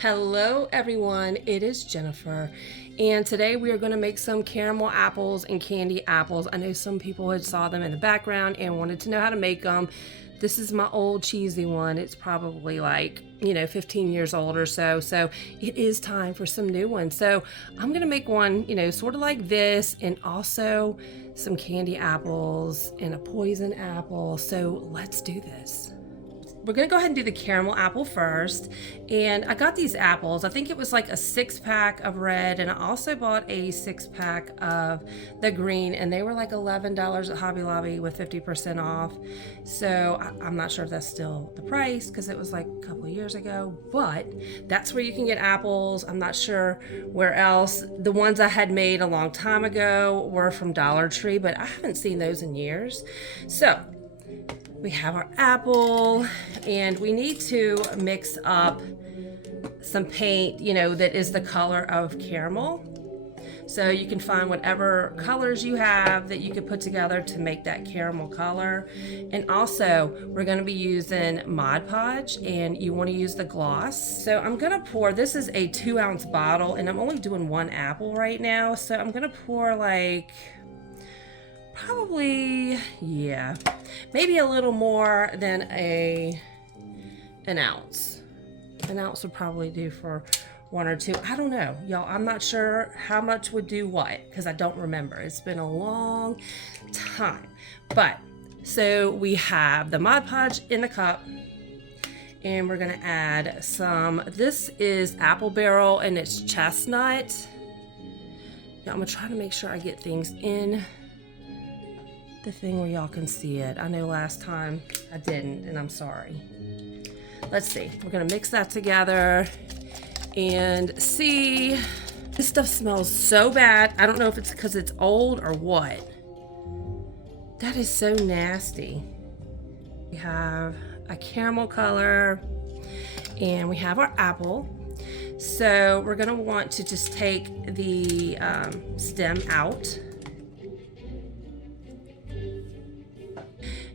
Hello everyone, it is Jennifer, and today we are going to make some caramel apples and candy apples. I know some people had saw them in the background and wanted to know how to make them. This is my old cheesy one. It's probably like, 15 years old or so. So it is time for some new ones. So I'm going to make one, sort of like this, and also some candy apples and a poison apple. So let's do this. We're gonna go ahead and do the caramel apple first. And I got these apples. I think it was like a 6-pack of red, and I also bought a 6-pack of the green, and they were like $11 at Hobby Lobby with 50% off. So I'm not sure if that's still the price because it was like a couple of years ago, but that's where you can get apples. I'm not sure where else. The ones I had made a long time ago were from Dollar Tree, but I haven't seen those in years. So we have our apple, and we need to mix up some paint, that is the color of caramel. So you can find whatever colors you have that you could put together to make that caramel color. And also, we're going to be using Mod Podge, and you want to use the gloss. So I'm going to pour, this is a 2-ounce bottle, and I'm only doing 1 apple right now. So I'm going to pour like, probably, maybe a little more than an ounce. An ounce would probably do for 1 or 2. I don't know, y'all. I'm not sure how much would do what because I don't remember. It's been a long time. But so we have the Mod Podge in the cup, and we're gonna add some. This is apple barrel, and it's chestnut. Now I'm gonna try to make sure I get things in the thing where y'all can see it. I know last time I didn't, and I'm sorry. Let's see. We're gonna mix that together and see. This stuff smells so bad. I don't know if it's because it's old or what. That is so nasty. We have a caramel color, and we have our apple. So we're gonna want to just take the stem out.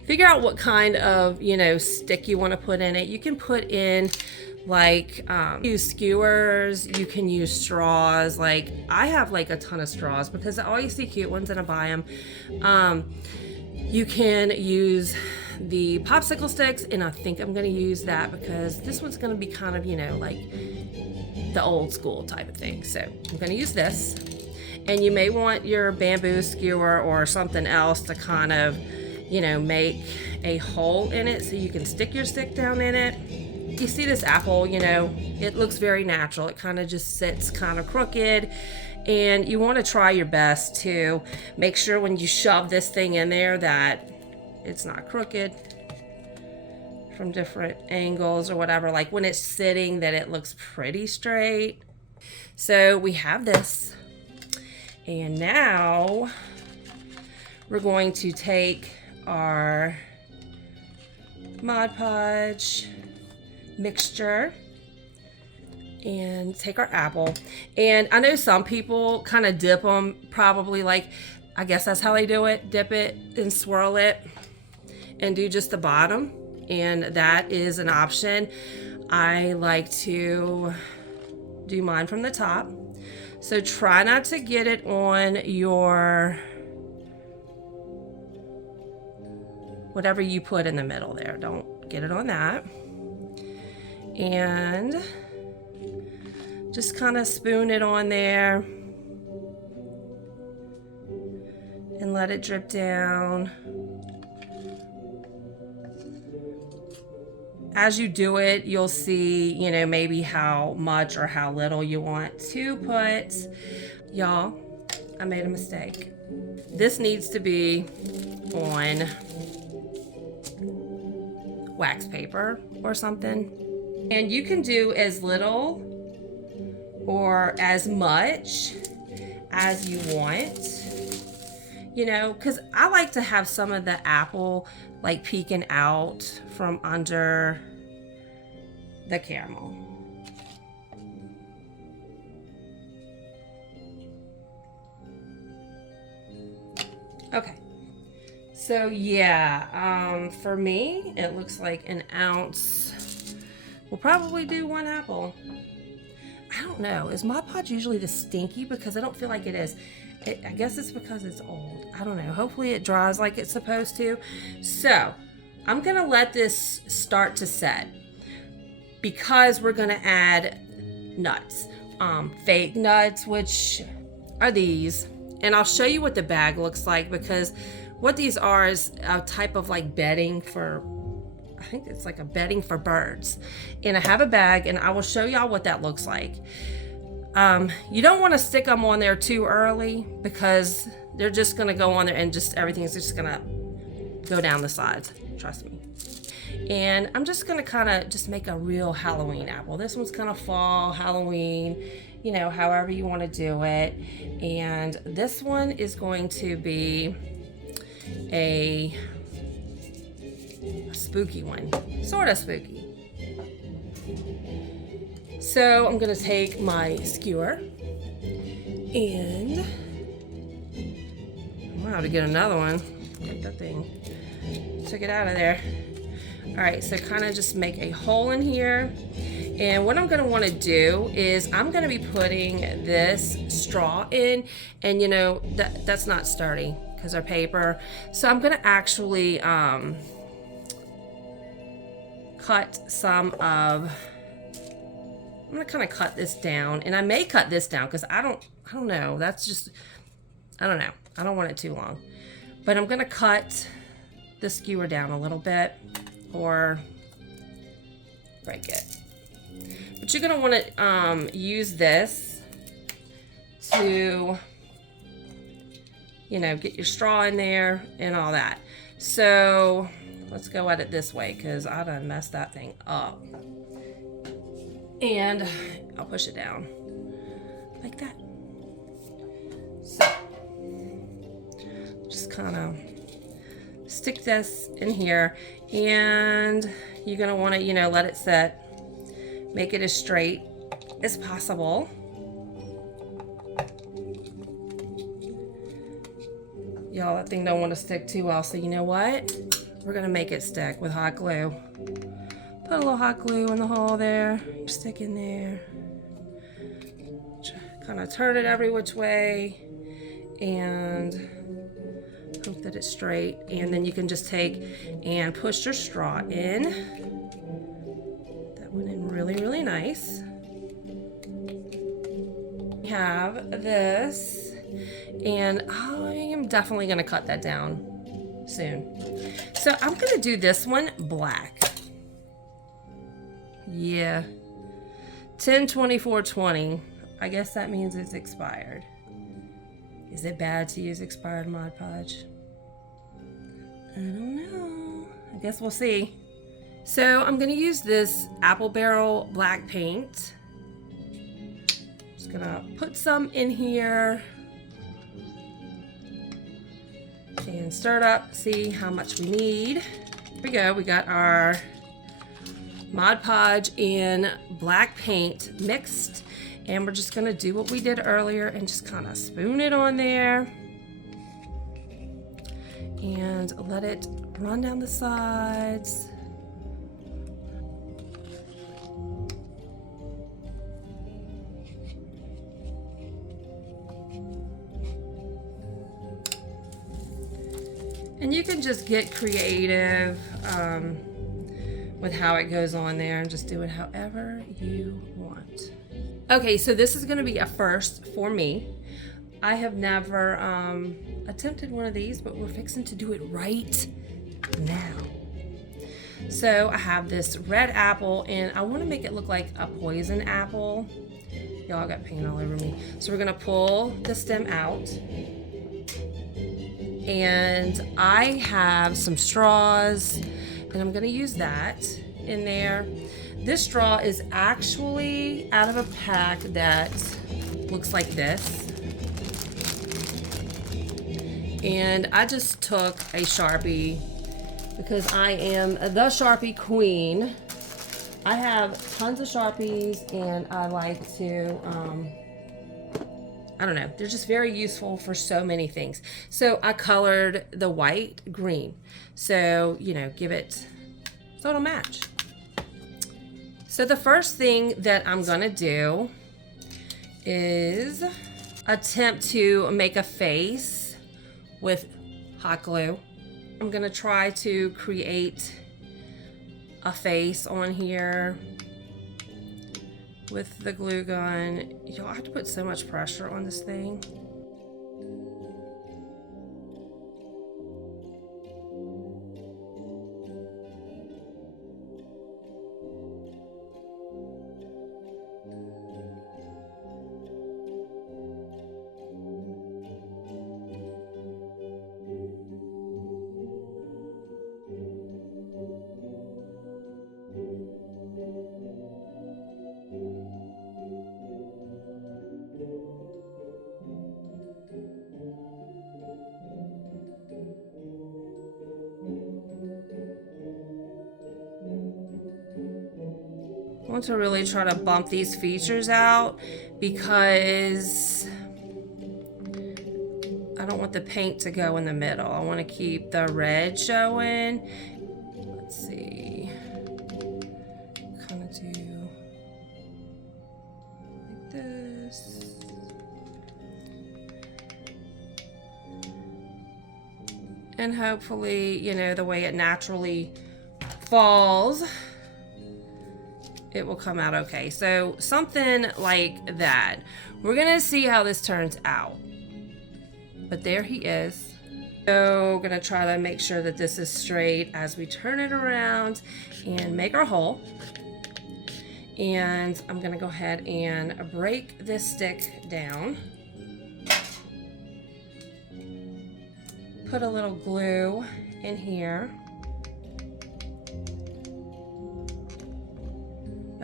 Figure out what kind of, stick you want to put in it. You can put in like, use skewers, you can use straws. Like I have like a ton of straws because I always see cute ones and I buy them. You can use the popsicle sticks, and I think I'm going to use that because this one's going to be kind of, like the old school type of thing. So I'm going to use this, and you may want your bamboo skewer or something else to kind of, make a hole in it so you can stick your stick down in it. You see this apple, it looks very natural. It kind of just sits kind of crooked, and you want to try your best to make sure when you shove this thing in there that it's not crooked from different angles or whatever. Like when it's sitting, that it looks pretty straight. So we have this, and now we're going to take our Mod Podge mixture and take our apple. And I know some people kind of dip them, probably like, I guess that's how they do it, dip it and swirl it and do just the bottom, and that is an option. I like to do mine from the top. So try not to get it on your whatever you put in the middle there. Don't get it on that. And just kind of spoon it on there and let it drip down. As you do it, you'll see, maybe how much or how little you want to put. Y'all, I made a mistake. This needs to be on wax paper or something, and you can do as little or as much as you want, because I like to have some of the apple like peeking out from under the caramel. Okay, So yeah, for me, it looks like an ounce. We'll probably do 1 apple. don't know. Is Mod Podge usually this stinky? Because I don't feel like it is. I guess it's because it's old. I don't know. Hopefully it dries like it's supposed to. So I'm going to let this start to set because we're going to add nuts. Fake nuts, which are these. And I'll show you what the bag looks like, because what these are is a type of like bedding for, I think it's like a bedding for birds. And I have a bag and I will show y'all what that looks like. You don't want to stick them on there too early because they're just going to go on there and just everything's just going to go down the sides. Trust me. And I'm just going to kind of just make a real Halloween apple. This one's kind of fall, Halloween, you know, however you want to do it. And this one is going to be a spooky one, sort of spooky. So I'm going to take my skewer and I'm going to have to get another one. Get that thing. Took it out of there. All right, so kind of just make a hole in here. And what I'm going to want to do is I'm going to be putting this straw in, and you know, that's not sturdy because they're paper. So I'm going to actually cut some of, I'm going to kind of cut this down, and I may cut this down because I don't know. That's just, I don't know. I don't want it too long, but I'm going to cut the skewer down a little bit or break it. But you're going to want to use this to, you know, get your straw in there and all that. So let's go at it this way because I done messed that thing up. And I'll push it down like that. So just kind of stick this in here, and you're going to want to, you know, let it set. Make it as straight as possible. Y'all, that thing don't want to stick too well, so you know what? We're going to make it stick with hot glue. Put a little hot glue in the hole there. Stick in there. Kind of turn it every which way and hope that it's straight. And then you can just take and push your straw in. That went in really, really nice. We have this, and I am definitely going to cut that down soon. So I'm going to do this one black. Yeah, 10/24/20. I guess that means it's expired. Is it bad to use expired Mod Podge? I don't know. I guess we'll see. So I'm going to use this apple barrel black paint. Just going to put some in here and stir it up, see how much we need. Here we go. We got our Mod Podge and black paint mixed, and we're just going to do what we did earlier and just kind of spoon it on there and let it run down the sides. And you can just get creative with how it goes on there and just do it however you want. Okay, so this is going to be a first for me. I have never attempted one of these, but we're fixing to do it right now. So I have this red apple, and I want to make it look like a poison apple. Y'all got paint all over me. So we're going to pull the stem out. And I have some straws, and I'm going to use that in there. This straw is actually out of a pack that looks like this. And I just took a Sharpie because I am the Sharpie queen. I have tons of Sharpies, and I like to, I don't know, they're just very useful for so many things. So I colored the white green. So, you know, give it, so it'll match. So the first thing that I'm gonna do is attempt to make a face with hot glue. I'm gonna try to create a face on here with the glue gun. Y'all, I have to put so much pressure on this thing. I want to really try to bump these features out because I don't want the paint to go in the middle. I want to keep the red showing. Let's see. Kind of do like this. And hopefully, you know, the way it naturally falls, it will come out okay. So something like that. We're gonna see how this turns out. But there he is. So gonna try to make sure that this is straight as we turn it around and make our hole. And I'm gonna go ahead and break this stick down. Put a little glue in here.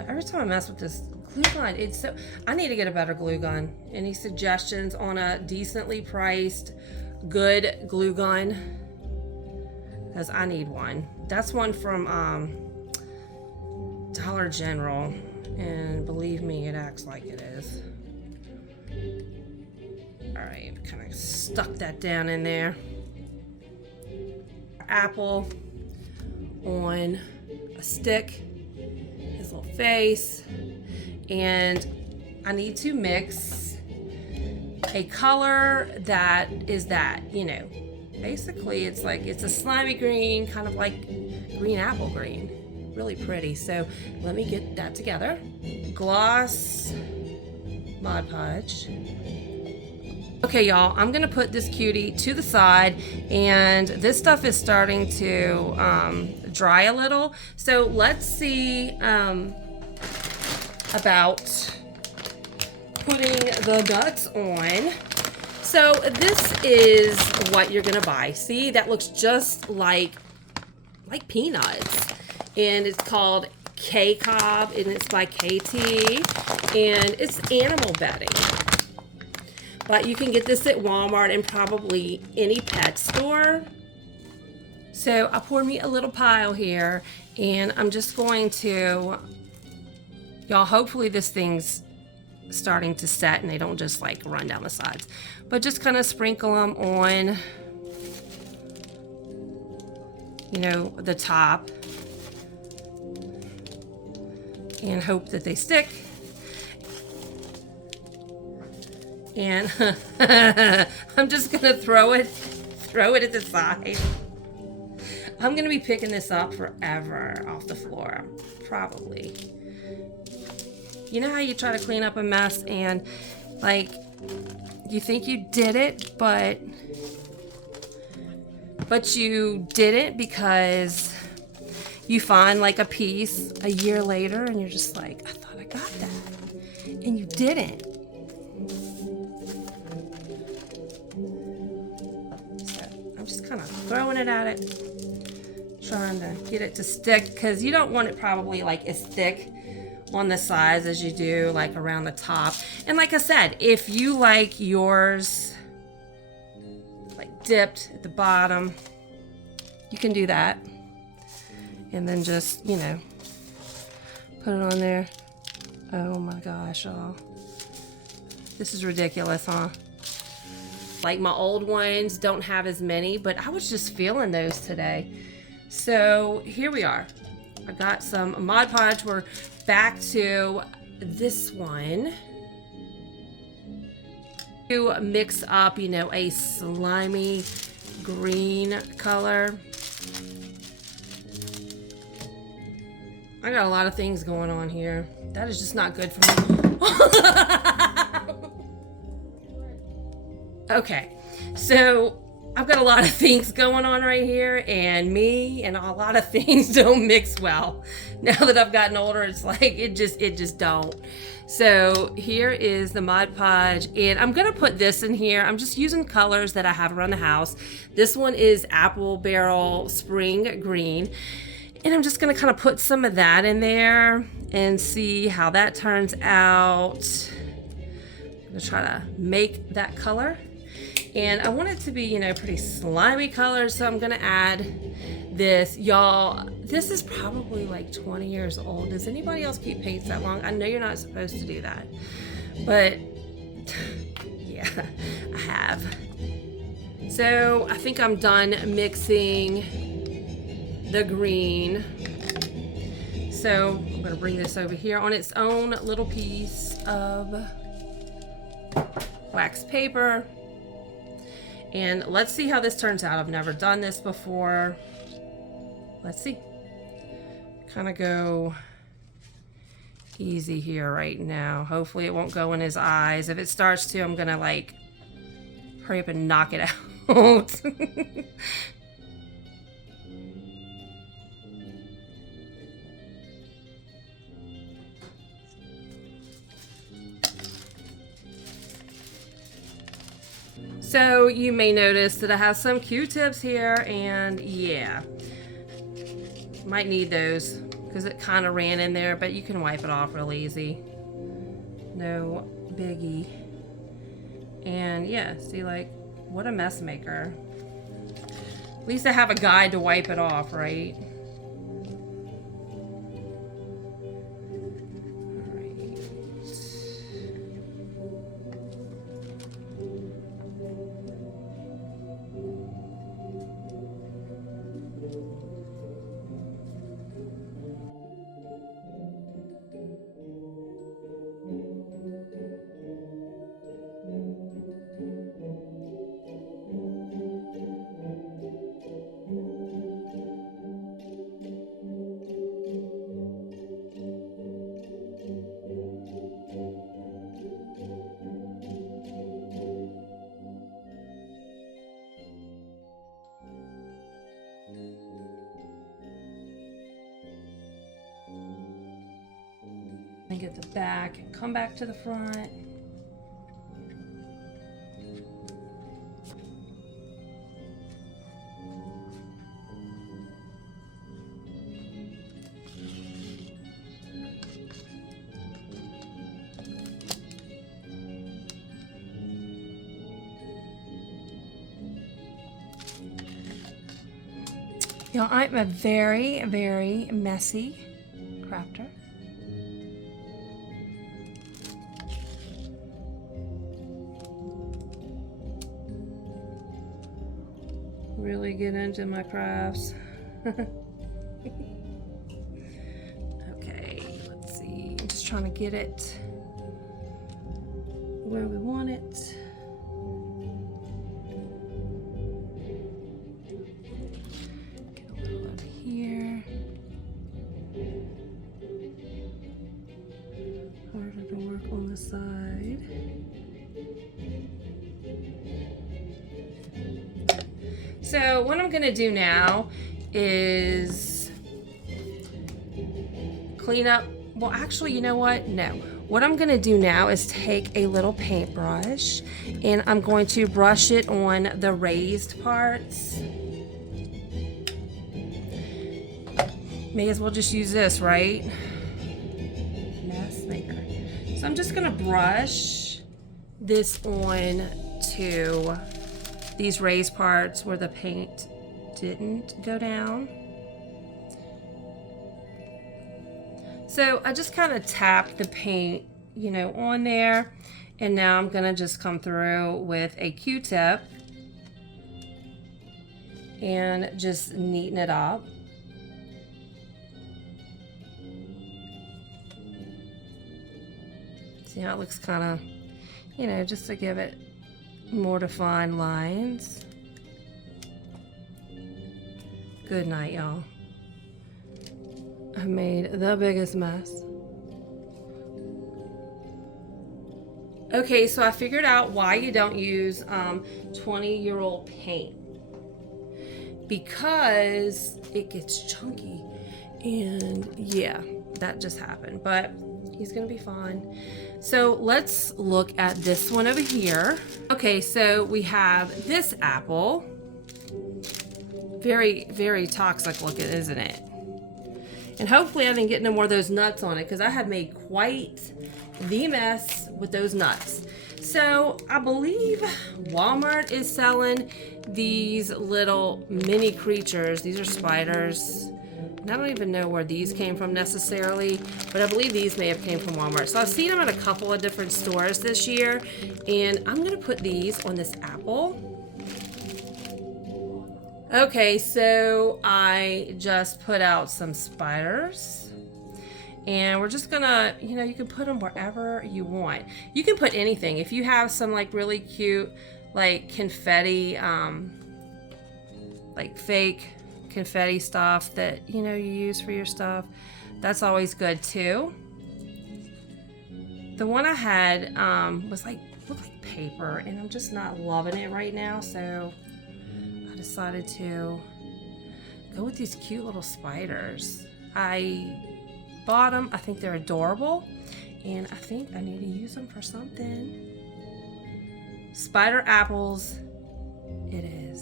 Every time I mess with this glue gun, it's so, I need to get a better glue gun. Any suggestions on a decently priced, good glue gun? Because I need one. That's one from Dollar General, and believe me, it acts like it is. All right, kind of stuck that down in there. Apple on a stick. Little face, and I need to mix a color that is that, you know, basically it's like, it's a slimy green, kind of like green apple green, really pretty. So let me get that together. Gloss Mod Podge. Okay, y'all, I'm gonna put this cutie to the side, and this stuff is starting to dry a little. So let's see about putting the guts on. So this is what you're gonna buy. See, that looks just like peanuts, and it's called K-Cob, and it's by KT, and it's animal bedding. But you can get this at Walmart and probably any pet store. So I poured me a little pile here, and I'm just going to, y'all, hopefully this thing's starting to set and they don't just like run down the sides. But just kind of sprinkle them on, you know, the top, and hope that they stick. And I'm just gonna throw it at the side. I'm gonna be picking this up forever off the floor, probably. You know how you try to clean up a mess and like you think you did it, but you didn't, because you find like a piece a year later and you're just like, I thought I got that, and you didn't. Kind of throwing it at it, trying to get it to stick, because you don't want it probably like as thick on the sides as you do like around the top. And like I said, if you like yours like dipped at the bottom, you can do that, and then just, you know, put it on there. Oh my gosh, y'all, this is ridiculous, huh? Like my old ones don't have as many, but I was just feeling those today. So here we are. I got some Mod Podge. We're back to this one. To mix up, you know, a slimy green color. I got a lot of things going on here. That is just not good for me. Okay, so I've got a lot of things going on right here, and me and a lot of things don't mix well. Now that I've gotten older, it's like it just don't. So here is the Mod Podge, and I'm gonna put this in here. I'm just using colors that I have around the house. This one is Apple Barrel Spring Green, and I'm just gonna kind of put some of that in there and see how that turns out. I'm gonna try to make that color. And I want it to be, you know, pretty slimy colors, so I'm gonna add this. Y'all, this is probably like 20 years old. Does anybody else keep paints that long? I know you're not supposed to do that, but yeah, I have. So I think I'm done mixing the green. So I'm gonna bring this over here on its own little piece of wax paper. And let's see how this turns out. I've never done this before. Let's see. Kind of go easy here right now. Hopefully it won't go in his eyes. If it starts to, I'm gonna like hurry up and knock it out. So you may notice that I have some Q-tips here, and yeah, might need those because it kind of ran in there, but you can wipe it off real easy. No biggie. And yeah, see, like, what a mess maker. At least I have a guide to wipe it off, right? And get the back and come back to the front. You know, I'm a very, very messy crafter. Really get into my crafts. Okay, let's see. I'm just trying to get it where we want it. Get a little over here. Harder to work on the side. So what I'm gonna do now is clean up. Well, actually, you know what? No. What I'm gonna do now is take a little paintbrush and I'm going to brush it on the raised parts. May as well just use this, right? Mess maker. So I'm just gonna brush this on to these raised parts where the paint didn't go down. So I just kind of tapped the paint, you know, on there, and now I'm gonna just come through with a Q-tip and just neaten it up. See how it looks kind of, you know, just to give it more defined lines. Good night, y'all. I made the biggest mess. Okay, so I figured out why you don't use 20-year-old paint. Because it gets chunky. And yeah, that just happened. But he's gonna be fine. So let's look at this one over here. Okay, so we have this apple. Very, very toxic looking, isn't it? And hopefully I didn't get no more of those nuts on it, because I have made quite the mess with those nuts. So I believe Walmart is selling these little mini creatures. These are spiders. And I don't even know where these came from necessarily, but I believe these may have came from Walmart. So I've seen them at a couple of different stores this year, and I'm gonna put these on this apple. Okay, so I just put out some spiders, and we're just gonna, you know, you can put them wherever you want. You can put anything. If you have some like really cute, like confetti, like fake confetti stuff that, you know, you use for your stuff, that's always good too. The one I had was like, looked like paper, and I'm just not loving it right now, so I decided to go with these cute little spiders. I bought them. I think they're adorable, and I think I need to use them for something. Spider apples it is.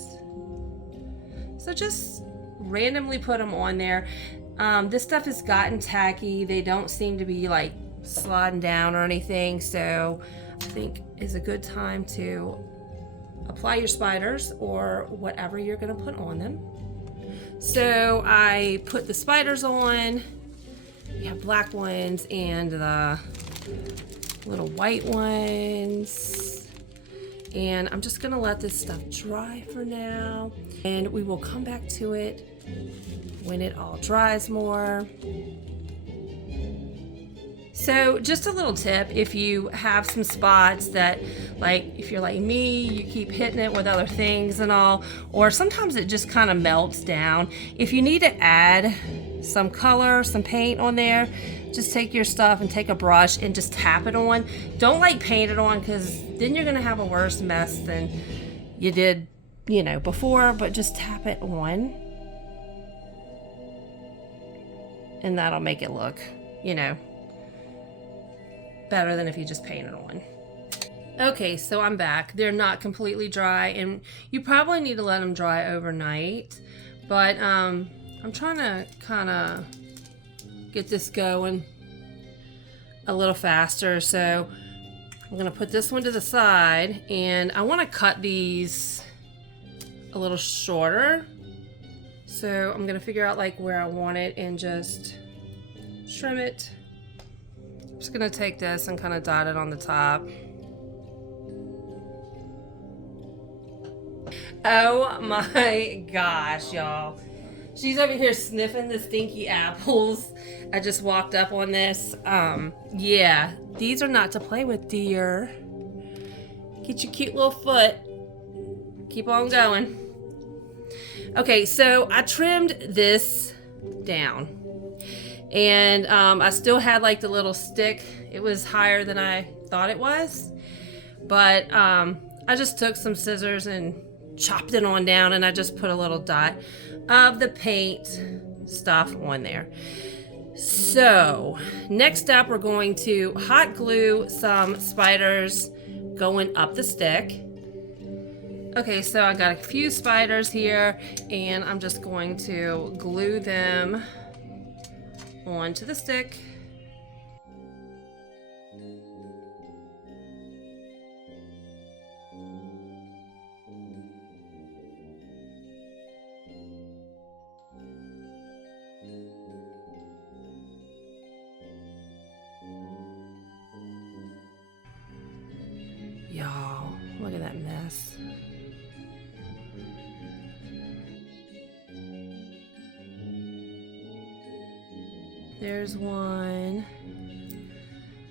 So just randomly put them on there. This stuff has gotten tacky. They don't seem to be like sliding down or anything, so I think is a good time to apply your spiders or whatever you're going to put on them. So I put the spiders on. We have black ones and the little white ones. And I'm just going to let this stuff dry for now. And we will come back to it when it all dries more. So just a little tip, if you have some spots that, like if you're like me, you keep hitting it with other things and all, or sometimes it just kind of melts down. If you need to add some color, some paint on there, just take your stuff and take a brush and just tap it on. Don't like paint it on, because then you're gonna have a worse mess than you did, you know, before, but just tap it on. And that'll make it look, you know, better than if you just paint it on. Okay, so I'm back. They're not completely dry, and you probably need to let them dry overnight, but I'm trying to kind of get this going a little faster. So I'm gonna put this one to the side, and I want to cut these a little shorter. So I'm gonna figure out like where I want it and just trim it. I'm just gonna take this and kind of dot it on the top. Oh my gosh, y'all. She's over here sniffing the stinky apples. I just walked up on this. Yeah, these are not to play with, dear. Get your cute little foot. Keep on going. Okay, so I trimmed this down. And I still had like the little stick. It was higher than I thought it was. But I just took some scissors and chopped it on down, and I just put a little dot of the paint stuff on there. So next up, we're going to hot glue some spiders going up the stick. Okay, so I got a few spiders here, and I'm just going to glue them onto the stick. Y'all, look at that mess. There's one.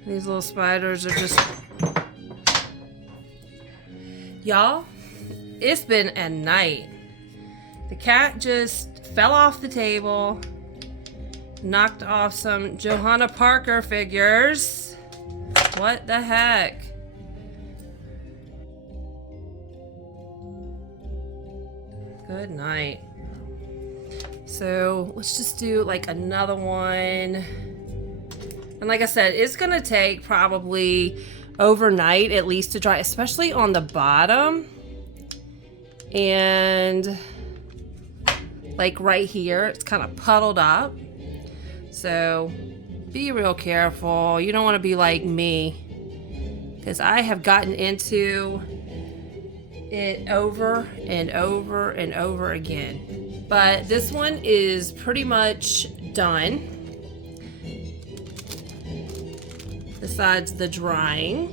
These little spiders are just... Y'all, it's been a night. The cat just fell off the table, knocked off some Johanna Parker figures. What the heck? Good night. So let's just do like another one. And like I said, it's gonna take probably overnight at least to dry, especially on the bottom. And like right here, it's kind of puddled up. So be real careful. You don't want to be like me, because I have gotten into it over and over and over again. But this one is pretty much done. Besides the drying.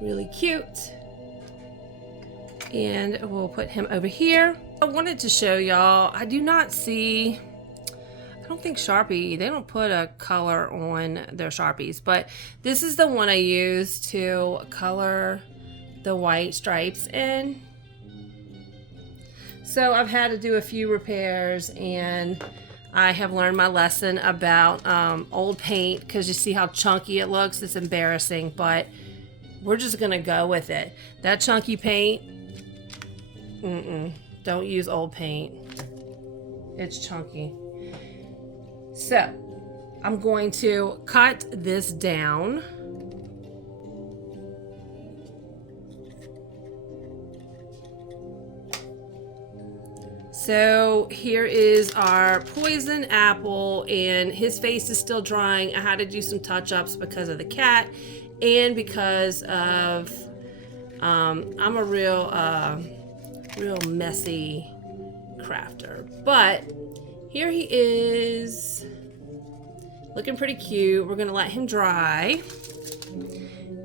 Really cute. And we'll put him over here. I wanted to show y'all, I do not see, I don't think Sharpie, they don't put a color on their Sharpies, but this is the one I use to color the white stripes in. So I've had to do a few repairs, and I have learned my lesson about old paint, because you see how chunky it looks. It's embarrassing, but we're just gonna go with it. That chunky paint, don't use old paint. It's chunky. So I'm going to cut this down. So here is our poison apple, and his face is still drying. I had to do some touch-ups because of the cat and because of I'm a real messy crafter. But here he is, looking pretty cute. We're gonna let him dry.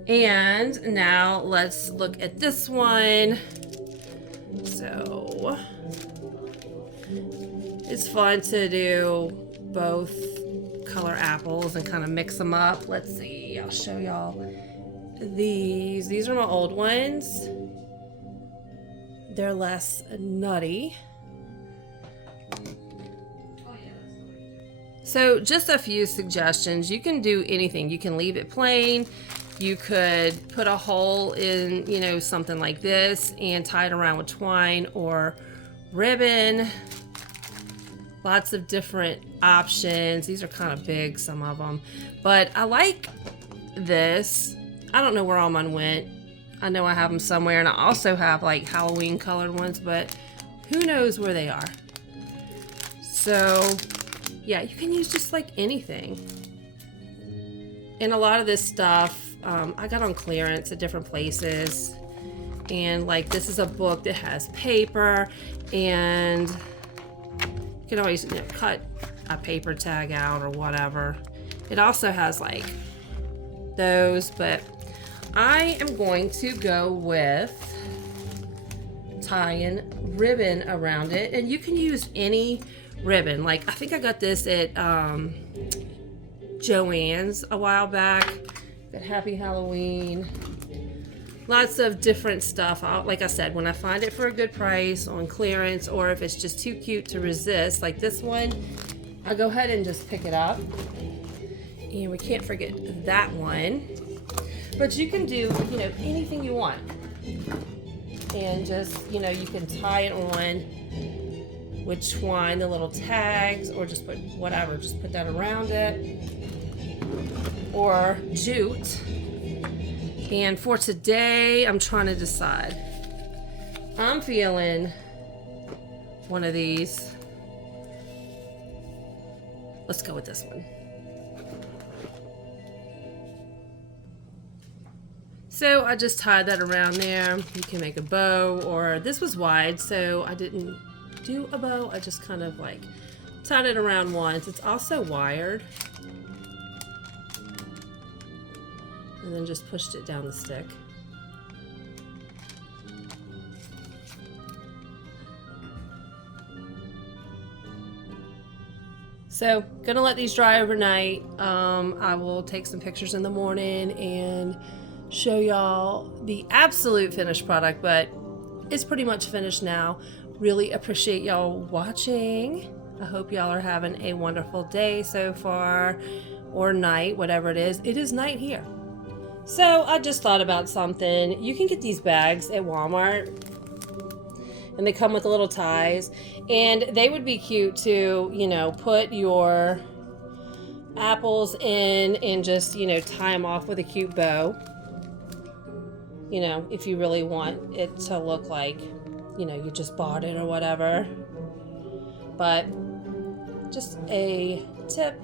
And now let's look at this one. So it's fun to do both color apples and kind of mix them up. Let's see, I'll show y'all these. These are my old ones. They're less nutty. So just a few suggestions. You can do anything. You can leave it plain. You could put a hole in, you know, something like this and tie it around with twine or ribbon. Lots of different options. These are kind of big, some of them, but I like this. I don't know where all mine went. I know I have them somewhere, and I also have like Halloween colored ones, but who knows where they are. So yeah, you can use just like anything. And a lot of this stuff I got on clearance at different places. And like this is a book that has paper, and you can always, you know, cut a paper tag out or whatever. It also has like those, but I am going to go with tying ribbon around it. And you can use any ribbon. Like I think I got this at Joann's a while back. Got Happy Halloween. Lots of different stuff. Like I said, when I find it for a good price on clearance, or if it's just too cute to resist, like this one, I'll go ahead and just pick it up. And we can't forget that one. But you can do, you know, anything you want. And just, you know, you can tie it on with twine, the little tags, or just put whatever, just put that around it. Or jute. And for today, I'm trying to decide. I'm feeling one of these. Let's go with this one. So I just tied that around there. You can make a bow, or this was wide, so I didn't do a bow. I just kind of like tied it around once. It's also wired. And then just pushed it down the stick. So gonna let these dry overnight. I will take some pictures in the morning and show y'all the absolute finished product, but it's pretty much finished now. Really appreciate y'all watching. I hope y'all are having a wonderful day so far, or night, whatever it is. It is night here. So I just thought about something. You can get these bags at Walmart, and they come with little ties, and they would be cute to, you know, put your apples in and just, you know, tie them off with a cute bow. You know, if you really want it to look like, you know, you just bought it or whatever. But just a tip.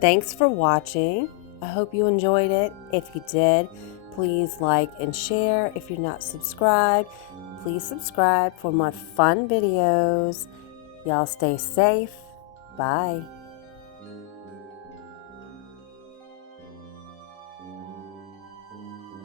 Thanks for watching. I hope you enjoyed it. If you did, please like and share. If you're not subscribed, please subscribe for more fun videos. Y'all stay safe. Bye.